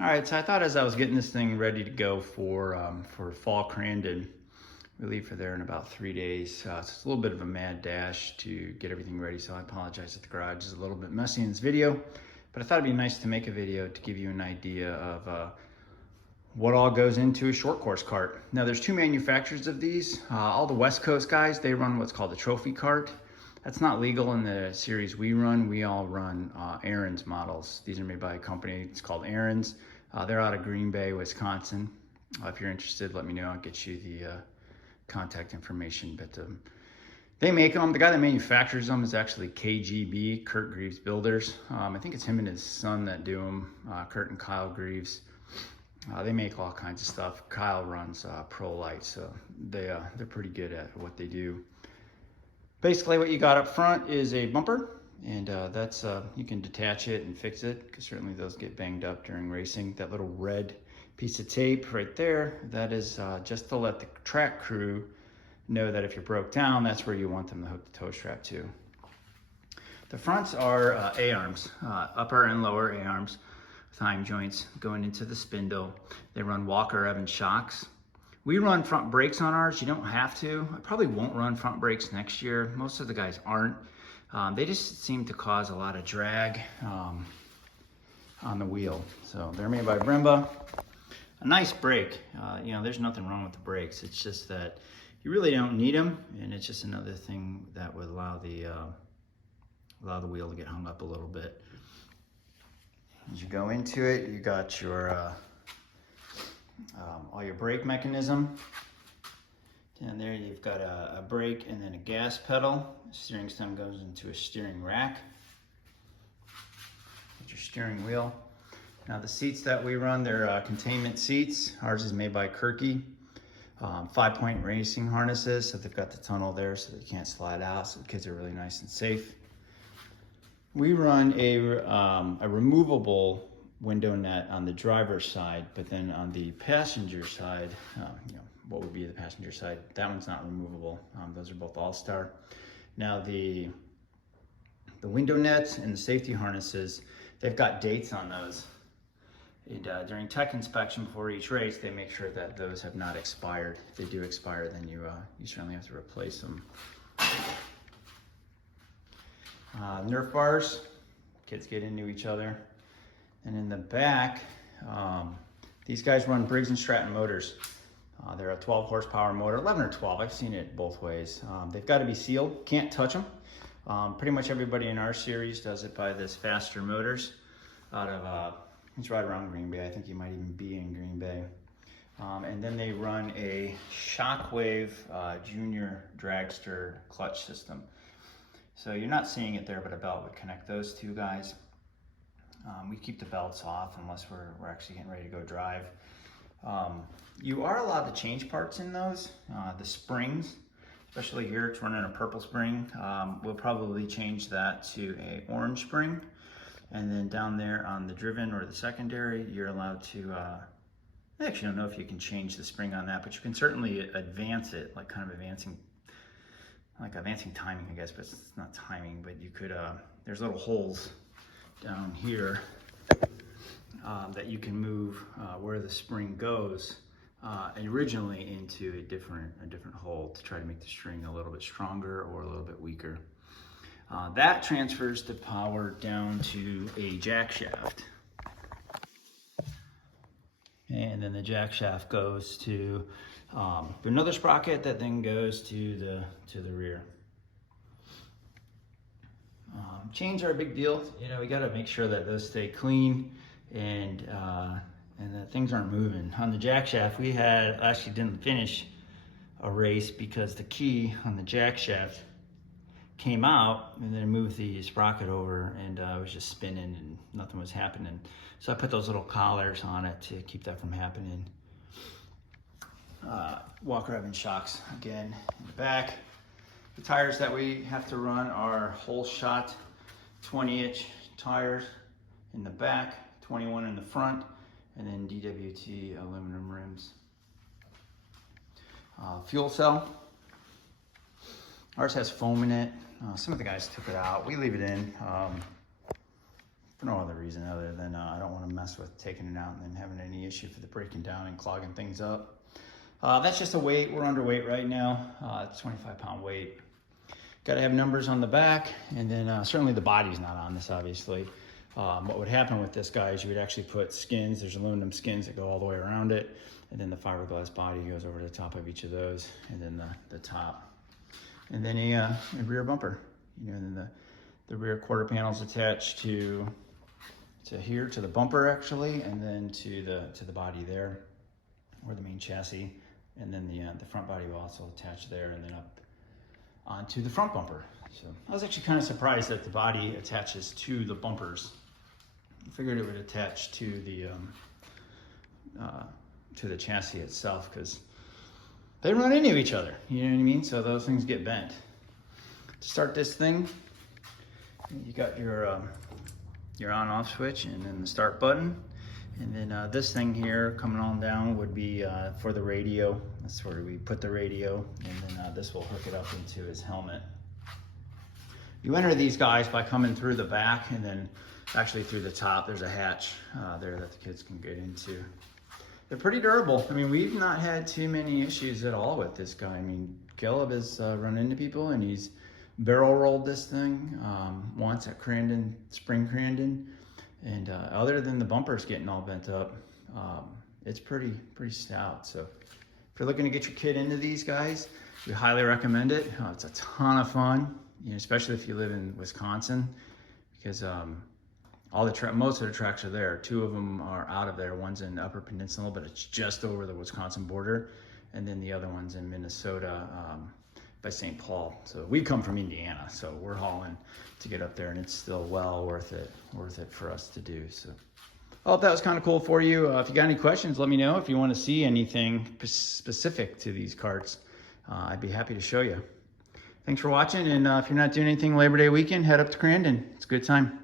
All right, so I thought as I was getting this thing ready to go for fall Crandon, we leave for there in about 3 days. So it's a little bit of a mad dash to get everything ready. So I apologize if the garage is a little bit messy in this video, but I thought it'd be nice to make a video to give you an idea of what all goes into a short course cart. Now there's two manufacturers of these. All the West Coast guys, they run what's called a trophy cart. That's not legal in the series we run. We all run Aaron's models. These are made by a company, it's called Aaron's. They're out of Green Bay, Wisconsin. If you're interested, let me know. I'll get you the contact information. But they make them. The guy that manufactures them is actually KGB, Kurt Greaves Builders. I think it's him and his son that do them, Kurt and Kyle Greaves. They make all kinds of stuff. Kyle runs Pro Light, so they're pretty good at what they do. Basically what you got up front is a bumper, and that's you can detach it and fix it, because certainly those get banged up during racing. That little red piece of tape right there, that is just to let the track crew know that if you're broke down, that's where you want them to hook the tow strap to. The fronts are A-arms, upper and lower A-arms, thigh joints going into the spindle. They run Walker Evans shocks. We run front brakes on ours. You don't have to. I probably won't run front brakes next year. Most of the guys aren't. They just seem to cause a lot of drag on the wheel. So they're made by Brembo. A nice brake. You know, there's nothing wrong with the brakes. It's just that you really don't need them, and it's just another thing that would allow the wheel to get hung up a little bit. As you go into it, you got your all your brake mechanism. Down there you've got a brake and then a gas pedal. The steering stem goes into a steering rack. Get your steering wheel. Now the seats that we run, they're containment seats. Ours is made by Kirky. 5-point racing harnesses, so they've got the tunnel there so they can't slide out, so the kids are really nice and safe. We run a removable window net on the driver's side, but then on the passenger side, you know, what would be the passenger side, that one's not removable. Those are both All-Star. Now the window nets and the safety harnesses, they've got dates on those. And during tech inspection before each race, they make sure that those have not expired. If they do expire, then you certainly have to replace them. Nerf bars, kids get into each other. And in the back, these guys run Briggs & Stratton motors. They're a 12 horsepower motor, 11 or 12, I've seen it both ways. They've got to be sealed, can't touch them. Pretty much everybody in our series does it by this Faster Motors out of, it's right around Green Bay. I think you might even be in Green Bay. And then they run a Shockwave Junior Dragster clutch system. So you're not seeing it there, but a belt would connect those two guys. We keep the belts off unless we're actually getting ready to go drive. You are allowed to change parts in those. The springs, especially here, it's running a purple spring. We'll probably change that to an orange spring. And then down there on the driven or the secondary, you're allowed to, I actually don't know if you can change the spring on that, but you can certainly advance it, like kind of advancing timing, I guess, but it's not timing, but you could, there's little holes down here that you can move where the spring goes originally into a different hole to try to make the string a little bit stronger or a little bit weaker. That transfers the power down to a jack shaft. And then the jack shaft goes to another sprocket that then goes to the rear. Chains are a big deal. You know, we got to make sure that those stay clean and that things aren't moving. On the jack shaft, we actually didn't finish a race because the key on the jack shaft came out and then moved the sprocket over, and it was just spinning and nothing was happening. So I put those little collars on it to keep that from happening. Walker Evans shocks again in the back. The tires that we have to run are whole shot 20-inch tires in the back, 21 in the front, and then DWT aluminum rims. Fuel cell. Ours has foam in it. Some of the guys took it out. We leave it in. for no other reason other than I don't want to mess with taking it out and then having any issue for the breaking down and clogging things up. That's just a weight. We're underweight right now. It's 25-pound weight. Got to have numbers on the back, and then certainly the body's not on this, obviously. What would happen with this guy is you would actually put skins. There's aluminum skins that go all the way around it, and then the fiberglass body goes over the top of each of those, and then the top, and then a rear bumper. You know, and then the rear quarter panel's attached to here, to the bumper actually, and then to the body there, or the main chassis, and then the front body will also attach there, and then up onto the front bumper. So I was actually kind of surprised that the body attaches to the bumpers. I figured it would attach to the chassis itself, because they run into each other, you know what I mean? So those things get bent. To start this thing, you got your on-off switch, and then the start button, and then this thing here coming on down would be for the radio. That's where we put the radio, and then this will hook it up into his helmet. You enter these guys by coming through the back, and then actually through the top. There's a hatch there that the kids can get into. They're pretty durable. I mean, we've not had too many issues at all with this guy. I mean, Caleb has run into people, and he's barrel rolled this thing once at Crandon, Spring Crandon, and other than the bumpers getting all bent up, it's pretty stout. So if you're looking to get your kid into these guys, we highly recommend it. It's a ton of fun, you know, especially if you live in Wisconsin, because most of the tracks are there. Two of them are out of there. One's in the Upper Peninsula, but it's just over the Wisconsin border, and then the other one's in Minnesota by St. Paul. So we come from Indiana, so we're hauling to get up there, and it's still well worth it for us to do. So I hope that was kind of cool for you. If you got any questions, let me know. If you want to see anything specific to these karts, I'd be happy to show you. Thanks for watching, and if you're not doing anything Labor Day weekend, head up to Crandon. It's a good time.